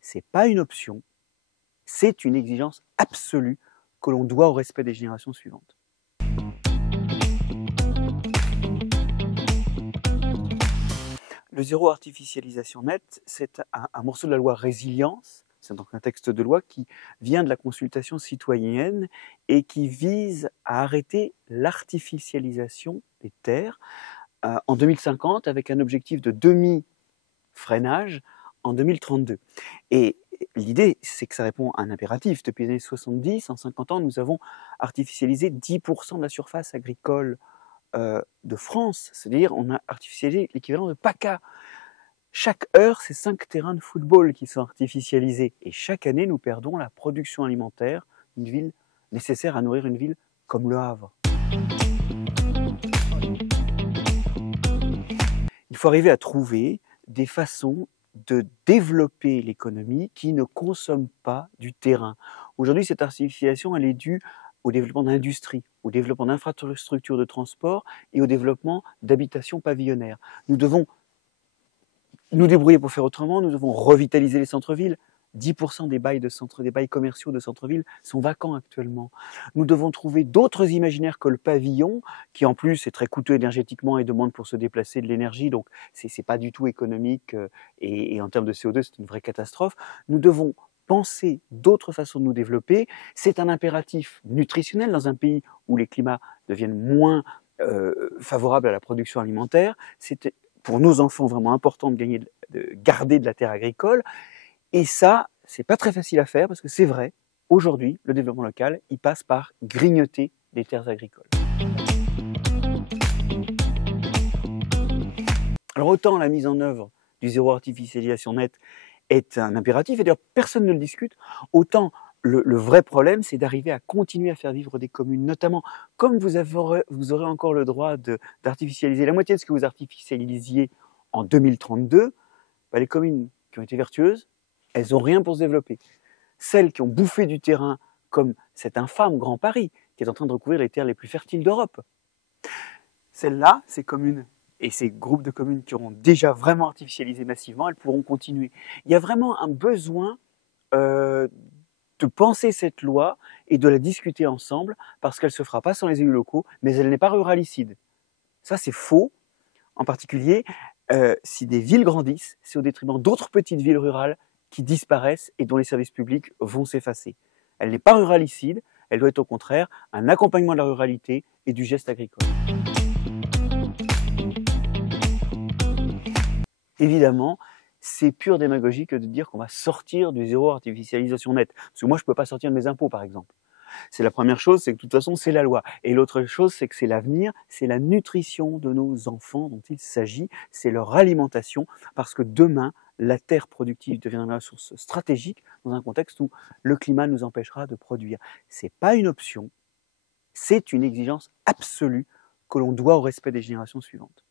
C'est pas une option, c'est une exigence absolue que l'on doit au respect des générations suivantes. Le zéro artificialisation nette, c'est un morceau de la loi résilience. C'est donc un texte de loi qui vient de la consultation citoyenne et qui vise à arrêter l'artificialisation des terres en 2050 avec un objectif de demi-freinage en 2032. Et l'idée, c'est que ça répond à un impératif. Depuis les années 70, en 50 ans, nous avons artificialisé 10% de la surface agricole de France. C'est-à-dire on a artificialisé l'équivalent de PACA. Chaque heure, c'est 5 terrains de football qui sont artificialisés. Et chaque année, nous perdons la production alimentaire d'une ville nécessaire à nourrir une ville comme Le Havre. Il faut arriver à trouver des façons de développer l'économie qui ne consomment pas du terrain. Aujourd'hui, cette artificialisation, elle est due au développement d'industrie, au développement d'infrastructures de transport et au développement d'habitations pavillonnaires. Nous devons nous débrouiller pour faire autrement, nous devons revitaliser les centres-villes. 10% des bails commerciaux de centre-ville sont vacants actuellement. Nous devons trouver d'autres imaginaires que le pavillon, qui en plus est très coûteux énergétiquement et demande pour se déplacer de l'énergie, donc c'est pas du tout économique et en termes de CO2 c'est une vraie catastrophe. Nous devons penser d'autres façons de nous développer. C'est un impératif nutritionnel dans un pays où les climats deviennent moins favorables à la production alimentaire. C'est pour nos enfants vraiment important de garder de la terre agricole. Et ça, c'est pas très facile à faire parce que c'est vrai, aujourd'hui, le développement local, il passe par grignoter des terres agricoles. Alors autant la mise en œuvre du zéro artificialisation nette est un impératif, et d'ailleurs personne ne le discute, autant le vrai problème, c'est d'arriver à continuer à faire vivre des communes, notamment comme vous aurez encore le droit d'artificialiser la moitié de ce que vous artificialisiez en 2032, les communes qui ont été vertueuses, elles n'ont rien pour se développer. Celles qui ont bouffé du terrain, comme cet infâme Grand Paris, qui est en train de recouvrir les terres les plus fertiles d'Europe, celles-là, ces communes et ces groupes de communes qui auront déjà vraiment artificialisé massivement, elles pourront continuer. Il y a vraiment un besoin de penser cette loi et de la discuter ensemble, parce qu'elle ne se fera pas sans les élus locaux, mais elle n'est pas ruralicide. Ça, c'est faux. En particulier, si des villes grandissent, c'est au détriment d'autres petites villes rurales qui disparaissent et dont les services publics vont s'effacer. Elle n'est pas ruralicide, elle doit être au contraire un accompagnement de la ruralité et du geste agricole. Évidemment, c'est pure démagogie que de dire qu'on va sortir du zéro artificialisation nette. Parce que moi, je ne peux pas sortir de mes impôts, par exemple. C'est la première chose, c'est que de toute façon, c'est la loi. Et l'autre chose, c'est que c'est l'avenir, c'est la nutrition de nos enfants dont il s'agit, c'est leur alimentation, parce que demain, la terre productive deviendra une ressource stratégique dans un contexte où le climat nous empêchera de produire. C'est pas une option, c'est une exigence absolue que l'on doit au respect des générations suivantes.